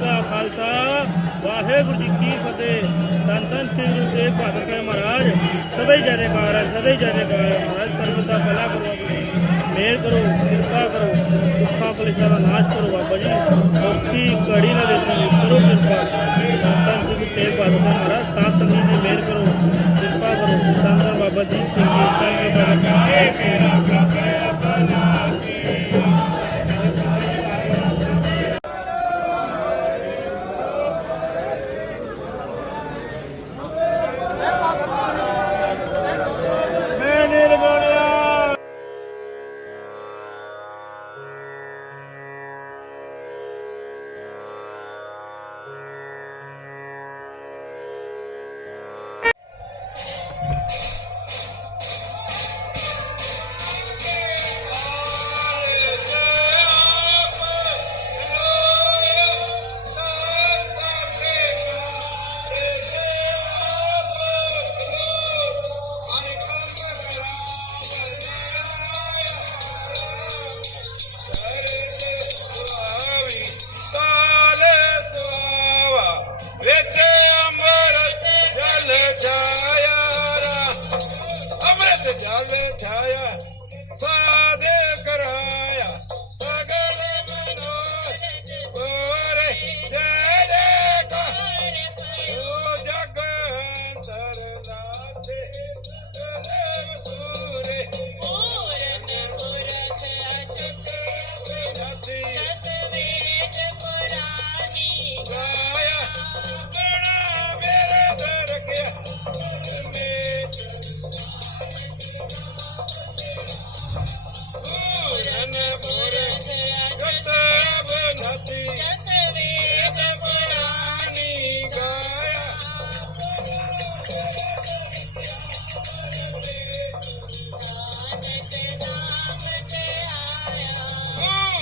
ਕਾ ਖਾਲਸਾ। ਵਾਹਿਗੁਰੂ ਜੀ ਕੀ ਫਤਿਹ। ਤਨ ਤਨ ਸ੍ਰੀ ਗੁਰੂ ਤੇਗ ਬਹਾਦਰ ਸਾਹਿਬ ਮਹਾਰਾਜ। ਸਭੇ ਜਨੇ ਮਹਾਰਾਜ, ਸਭੇ ਜਨੇ ਮਹਾਰਾਜ। ਸਰਬਤਾ ਭਲਾ ਕਰੋ ਮੇਰ ਕਰੋ, ਕਿਰਪਾ ਕਰੋ। ਦੁੱਖਾਂ ਕਲੇਸ਼ਾਂ ਦਾ ਨਾਸ਼ ਕਰੋ ਬਾਬਾ ਜੀ। ਮੁਕਤੀ ਘੜੀ ਨਾ ਦੇਖੋ ਕਰੋ ਕਿਰਪਾ। ਤਨ ਤਨ ਸ੍ਰੀ ਗੁਰੂ ਤੇਗ ਬਹਾਦਰ ਸਾਹਿਬ ਮਹਾਰਾਜ। ਸਾਥ ਸੰਗਤ ਦੀ ਮੇਰ ਕਰੋ। ਕਿਰਪਾ ਕਰੋ। ਸੰਤਾਂ ਬਾਬਾ ਜੀ। ਸਿੰਘ ਜੀ ਦਾ ਕਰਕੇ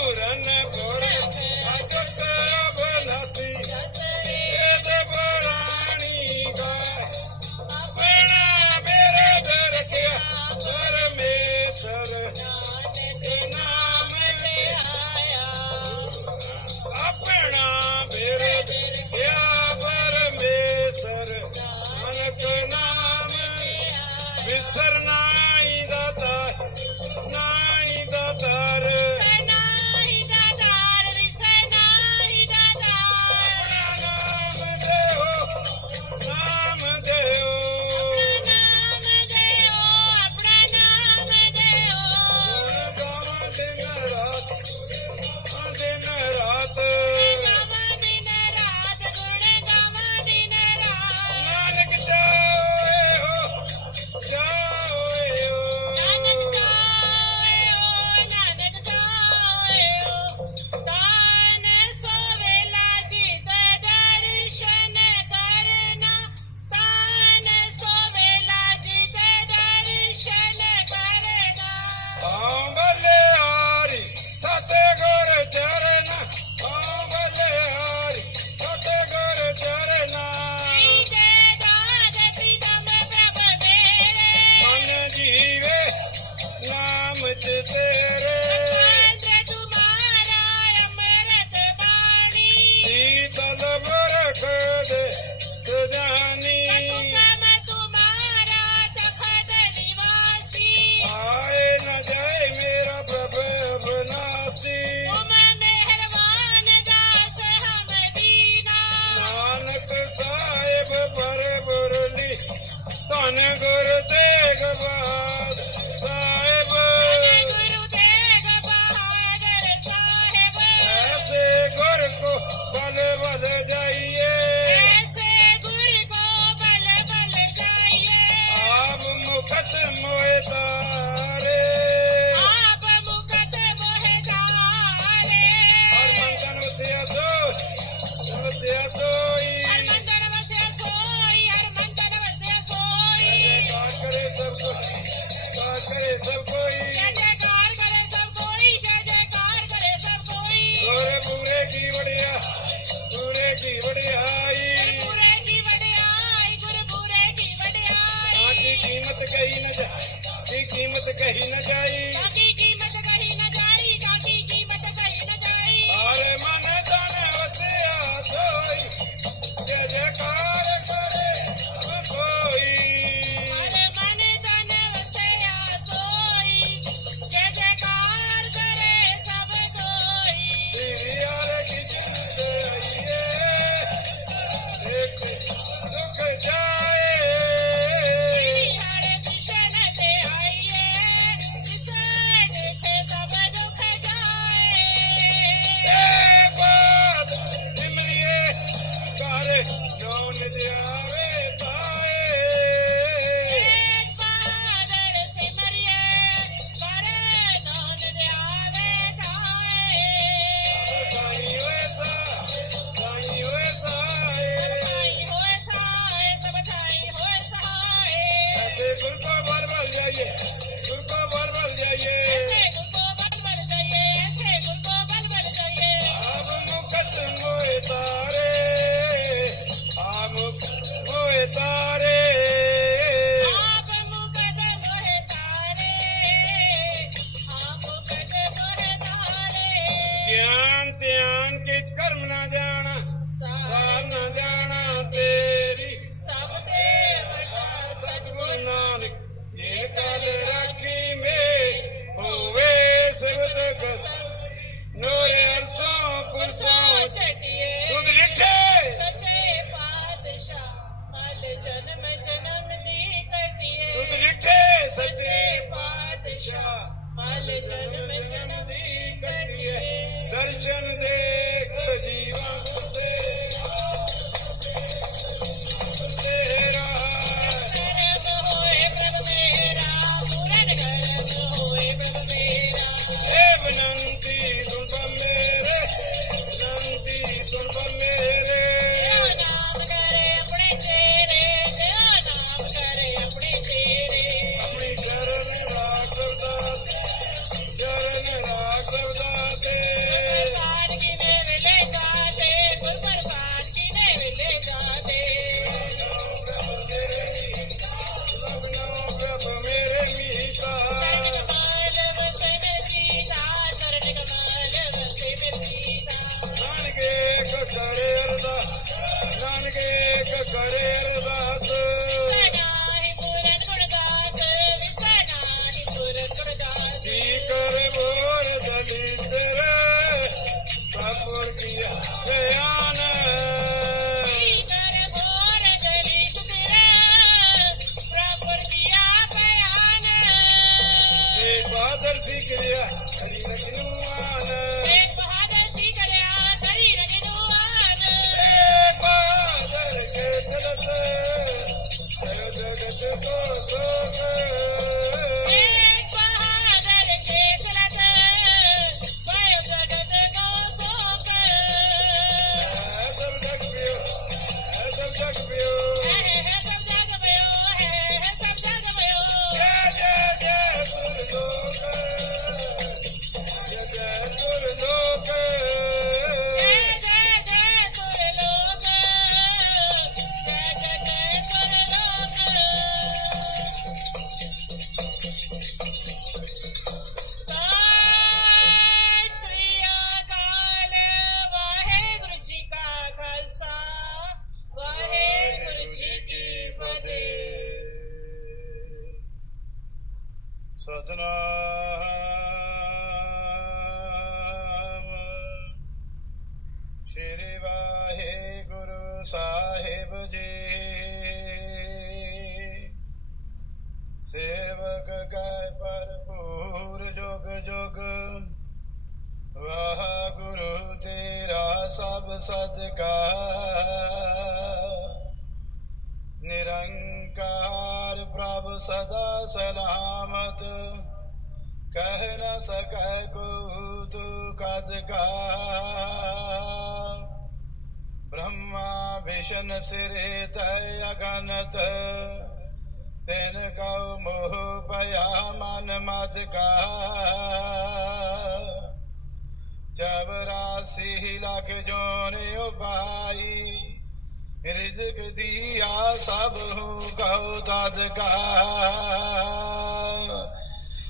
ಪುರನ Hallelujah. ਪਾਤਸ਼ਾਹ ਜਨਮ ਜਨਮ ਕਟਿਏ ਦਰਸ਼ਨ ਦੇਖ ਜੀਵਾ ਸਤਨਾਮ। ਸ਼੍ਰੀ ਵਾਹਿਗੁਰੂ ਸਾਹਿਬ ਜੀ। ਸੇਵਕ ਕੈ ਭਰਪੂਰ ਜੁਗ ਜੁਗ। ਵਾਹਿਗੁਰੂ ਤੇਰਾ ਸਭ ਸਦਕਾ। ਨਿਰੰਕਾਰ ਸਦਾ ਸਲਾਮਤ ਕਹਿ ਨ ਸਕੈ ਕੋ ਤੂ ਕਦ ਕਾ ਬ੍ਰਹਮਾ ਵਿਸ਼ਨ ਸਿਰੇ ਤੈ ਅਗਨਤ ਤਿਨ ਕਉ ਮੋਹ ਪਿਆ ਮਨ ਮਦ ਕਾ ਚਬਰਾਸੀ ਲੱਖ ਜੋਨ ਉਪਾਈ ਰਿਜ਼ਕ ਦੀਆ ਸਭ ਹੂੰ ਕਉ ਤਦ ਕਾ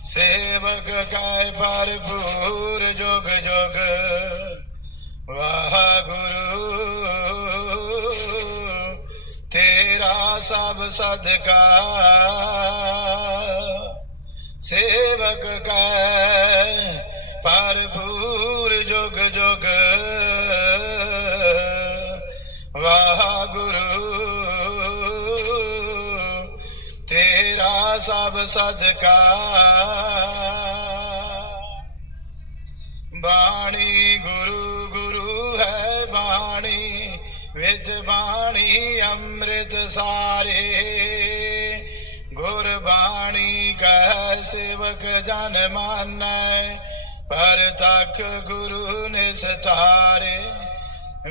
ਸੇਵਕ ਕੈ ਭਰਪੂਰ ਜੁਗ ਜੁਗ, ਵਾਹਿਗੁਰੂ ਤੇਰਾ ਸਭ ਸਦਕਾ। ਸੇਵਕ ਕੈ ਭਰਪੂਰ ਜੁਗ ਜੁਗ ਵਾਹਿਗੁਰੂ, ਤੇਰਾ ਸਭ ਸਦਕਾ ਬਾਣੀ ਗੁਰੂ ਗੁਰੂ ਹੈ ਬਾਣੀ, ਵਿੱਚ ਬਾਣੀ ਅੰਮ੍ਰਿਤ ਸਾਰੇ। ਗੁਰ ਬਾਣੀ ਕਹਿ ਸੇਵਕ ਜਨ ਮਾਨੈ, ਪਰ ਤਖ ਗੁਰੂ ਨੇ ਨਿਸਤਾਰੇ।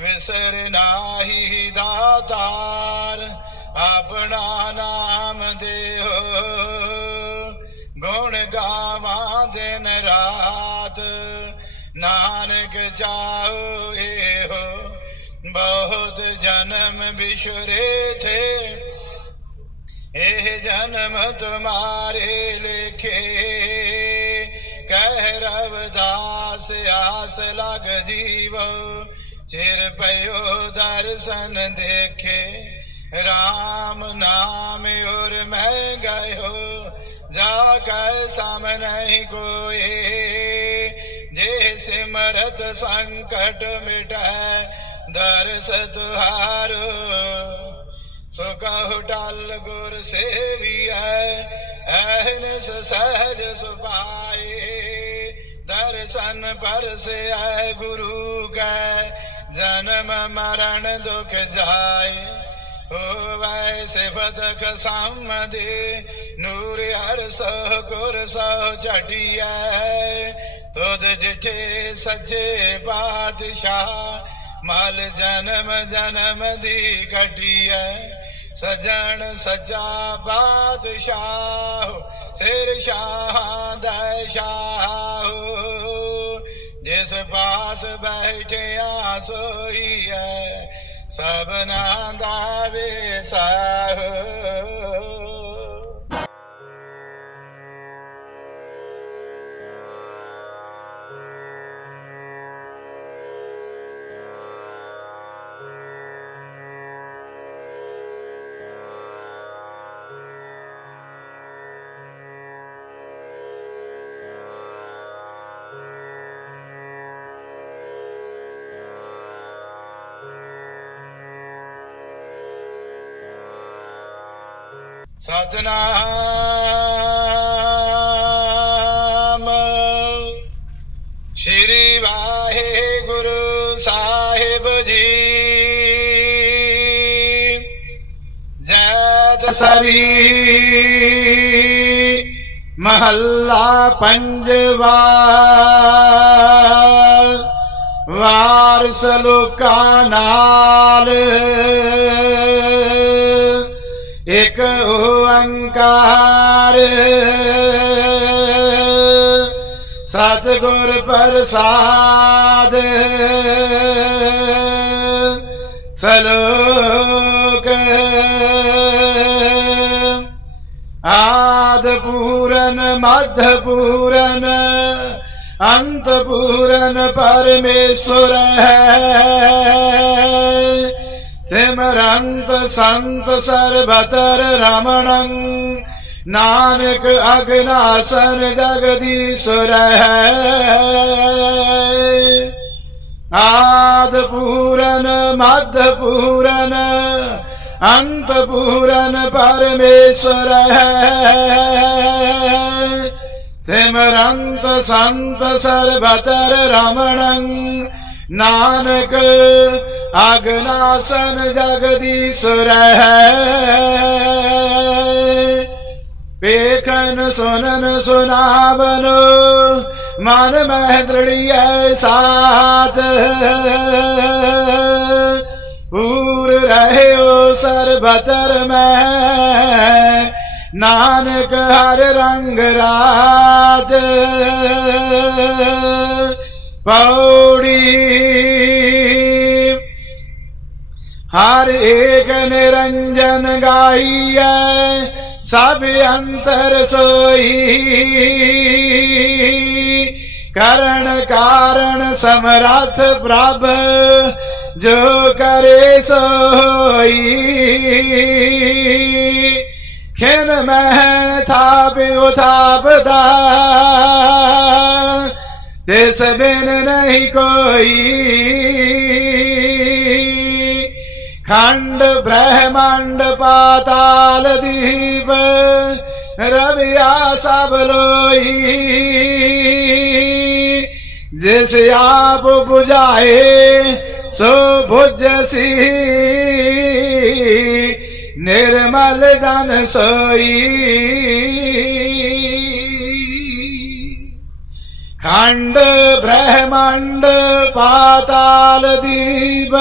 ਵਿਸਰ ਨਾਹੀ ਦਾਤਾਰ, ਆਪਣਾ ਨਾਮ ਦੇਹੋ। ਗੁਣ ਗਾਵਾਂ ਦਿਨ ਰਾਤ, ਨਾਨਕ ਜਾਉ ਇਹੋ। ਬਹੁਤ ਜਨਮ ਬਿਸ਼ਰੇ ਥੇ, ਇਹ ਜਨਮ ਤੁਮਾਰੇ ਲਿਖੇ। ਕਹਿ ਰਵਦਾਸ, ਆਸ ਲਗ ਜੀਵ। ਚਿਰ ਪਇਓ ਦਰਸ਼ਨ ਦੇਖੇ, ਰਾਮ ਨਾਮ ਔਰ ਮੈਂ ਗਇਓ, ਜਾ ਕੈ ਸਮ ਨਹੀਂ ਕੋਏ। ਜੇ ਸਿਮਰਤ ਸੰਕਟ ਮਿਟੈ, ਦਰਸ ਤੁਹਾਰੋ। ਸੋ ਕਹੁ ਟਲ ਗੁਰ ਸੇਵੀਐ ਐਨਸ ਸਹਜ ਸੁਪਾਏ ਦਰਸ਼ਨ ਪਰਸੈ ਗੁਰੂ ਕੈ ਜਨਮ ਮਰਨ ਦੁਖ ਜਾਏ। ਹੋਵੈ ਸਿਫਤ ਖਸਮਦੇ, ਨੂਰ ਹਰ ਸੋ ਗੁਰ ਸੋ ਝਟਿਐ। ਤੁਧ ਡਿਠੇ ਸੱਚੇ ਪਾਤਸ਼ਾਹ, ਮਲ ਜਨਮ ਜਨਮ ਦੀ ਕਟਿਐ ਸਜਣ ਸਜਾ ਬਾਦਸ਼ਾਹ ਸਿਰ ਸ਼ਾਹ ਦਾ ਸ਼ਾਹ ਜਿਸ ਪਾਸ ਬੈਠਿਆ ਸੋਈ ਹੈ ਸਭਨਾ ਦਾ ਵੇਸਾਹ ਸਤਨਾਮ। ਸ਼੍ਰੀ ਵਾਹਿਗੁਰੂ ਸਾਹਿਬ ਜੀ। ਜੈਤ ਸਰੀ ਮਹੱਲਾ ਪੰਜਵਾ। ਵਾਰਸ ਲੋਕਾਂ ਨਾਲ। एक ओंकार सतगुर प्रसाद सलोक आद पूरन मध्य पूरन अंत पूरन परमेश्वर है ਸਿਮਰੰਤ ਸੰਤ ਸਰਬਤਰ ਰਮਣੰ। ਨਾਨਕ ਅਗਨਾਸਨ ਜਗਦੀਸ਼ਵਰ ਹੈ। ਆਦ ਪੂਰਨ ਮਧ ਪੂਰਨ ਅੰਤ ਪੂਰਨ ਪਰਮੇਸ਼ਵਰ ਹੈ। ਸਿਮਰੰਤ ਸੰਤ ਸਰਬਤਰ ਰਮਣੰ। ਨਾਨਕ, ਅਗਨਾਸਨ ਜਗਦੀਸ਼ਵਰ ਹੈ ਵੇਖਨ, ਸੁਨਨ, ਸੁਨਾਵਨ, ਮਨ ਮਹਿ ਦ੍ਰਿੜੀਐ ਸਾਥ। ਪੂਰ ਰਹਿਓ ਸਰਬਤਰ ਮੈਂ, ਨਾਨਕ ਹਰ ਰੰਗ ਰਾਜ। ਪੌੜੀ। ਹਰ ਏਕ ਨਿਰੰਜਨ ਗਾਈਐ, ਸਭ ਅੰਤਰ ਸੋਈ। ਕਰਨ ਕਾਰਨ ਸਮਰਥ ਪ੍ਰਭ, ਜੋ ਕਰੇ ਸੋਈ। ਖਿਨ ਮਹਿ ਥਾਪ ਉਥਾਪਦਾ ਤਿਸ ਬਿਨ ਨਹੀਂ ਕੋਈ। ਖੰਡ ਬ੍ਰਹਮੰਡ ਪਾਤਾਲ ਦੀਪ, ਰਵਿਆ ਸਭ ਲੋਈ। ਜਿਸ ਆਪ 부ਝਾਏ ਸੋ 부ਝਸੀ ਨਿਰਮਲ ਜਨ ਸੋਈ। ਖੰਡ ਬ੍ਰਹਮੰਡ ਪਾਤਾਲ ਦੀਪ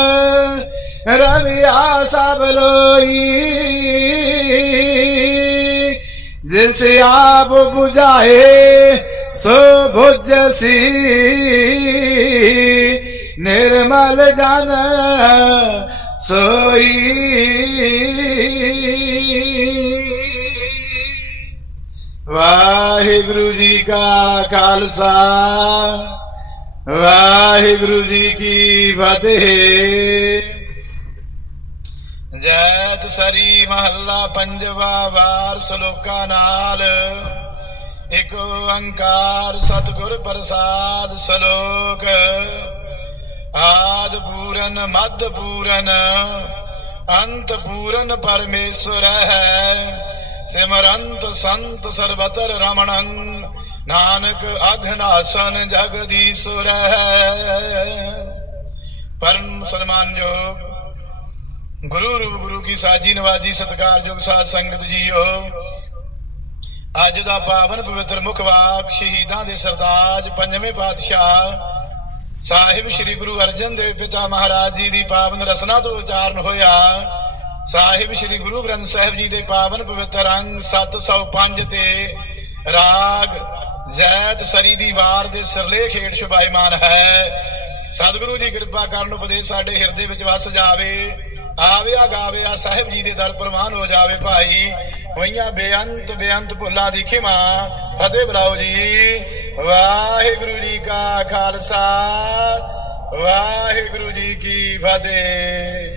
ਰਵਿਆ ਸਭ ਲੋਈ ਜਿਸ ਆਪ 부ਝਾਏ ਸੋ 부ਝਸੀ ਨਿਰਮਲ ਜਨ ਸੋਈ ਵਾਹਿਗੁਰੂ ਜੀ ਕਾ ਖਾਲਸਾ, ਵਾਹਿਗੁਰੂ ਜੀ ਕੀ ਫਤਿਹ। ਜੈਤ ਸਰੀ ਮਹੱਲਾ ਪੰਜਵਾ ਵਾਰ ਸ਼ਲੋਕਾਂ ਨਾਲ ਇਕ ਓੰਕਾਰ ਸਤਿਗੁਰ ਪ੍ਰਸਾਦ ਸ਼ਲੋਕ। ਆਦ ਪੂਰਨ ਮਦ ਪੂਰਨ, ਅੰਤ ਪੂਰਨ ਪਰਮੇਸ਼ਵਰ ਹੈ। ਸਿਮਰੰਤ ਸੰਤ ਸਰਬਤਰ ਰਮਣੰ, ਨਾਨਕ ਅਘਨਾਸਨ ਜਗਦੀਸ਼ਵਰ। ਪਰਮ ਸਨਮਾਨਯੋਗ ਗੁਰੂ ਰੂਪ ਗੁਰੂ ਕੀ ਸਾਜੀ ਨਵਾਜੀ ਸਤਕਾਰਯੋਗ ਸਾਧ ਸੰਗਤ ਜੀਓ, ਅੱਜ ਦਾ ਪਾਵਨ ਪਵਿੱਤਰ ਮੁਖ ਵਾਕ ਸ਼ਹੀਦਾਂ ਦੇ ਸਰਤਾਜ ਪੰਜਵੇਂ ਪਾਤਸ਼ਾਹ ਸਾਹਿਬ ਸ੍ਰੀ ਗੁਰੂ ਅਰਜਨ ਦੇਵ ਪਿਤਾ ਮਹਾਰਾਜ ਜੀ ਦੀ ਪਾਵਨ ਰਸਨਾ ਤੋਂ ਉਚਾਰਨ ਹੋਇਆ। ਸਾਹਿਬ ਸ੍ਰੀ ਗੁਰੂ ਗ੍ਰੰਥ ਸਾਹਿਬ ਜੀ ਦੇ ਪਾਵਨ ਪਵਿੱਤਰ ਅੰਗ 705 ਤੇ ਰਾਗ ਜ਼ੈਤ ਸਰੀ ਦੀ ਵਾਰ ਦੇ ਸਿਰਲੇ ਖੇੜ ਸ਼ੁਭਾਈਮਾਨ ਹੈ। ਸਤਿਗੁਰੂ ਜੀ ਕਿਰਪਾ ਕਰਨ ਉਪਦੇਸ਼ ਸਾਡੇ ਹਿਰਦੇ ਵਿੱਚ ਵਸ ਜਾਵੇ, ਆਵਿਆ ਗਾਵਿਆ ਸਾਹਿਬ ਜੀ ਦੇ ਦਰ ਪ੍ਰਵਾਨ ਹੋ ਜਾਵੇ ਭਾਈ। ਹੋਈਆਂ ਬੇਅੰਤ ਬੇਅੰਤ ਭੁੱਲਾਂ ਦੀ ਖਿਮਾ, ਫਤਿਹ ਬੁਲਾਓ ਜੀ। ਵਾਹਿਗੁਰੂ ਜੀ ਕਾ ਖਾਲਸਾ, ਵਾਹਿਗੁਰੂ ਜੀ ਕੀ ਫਤਿਹ।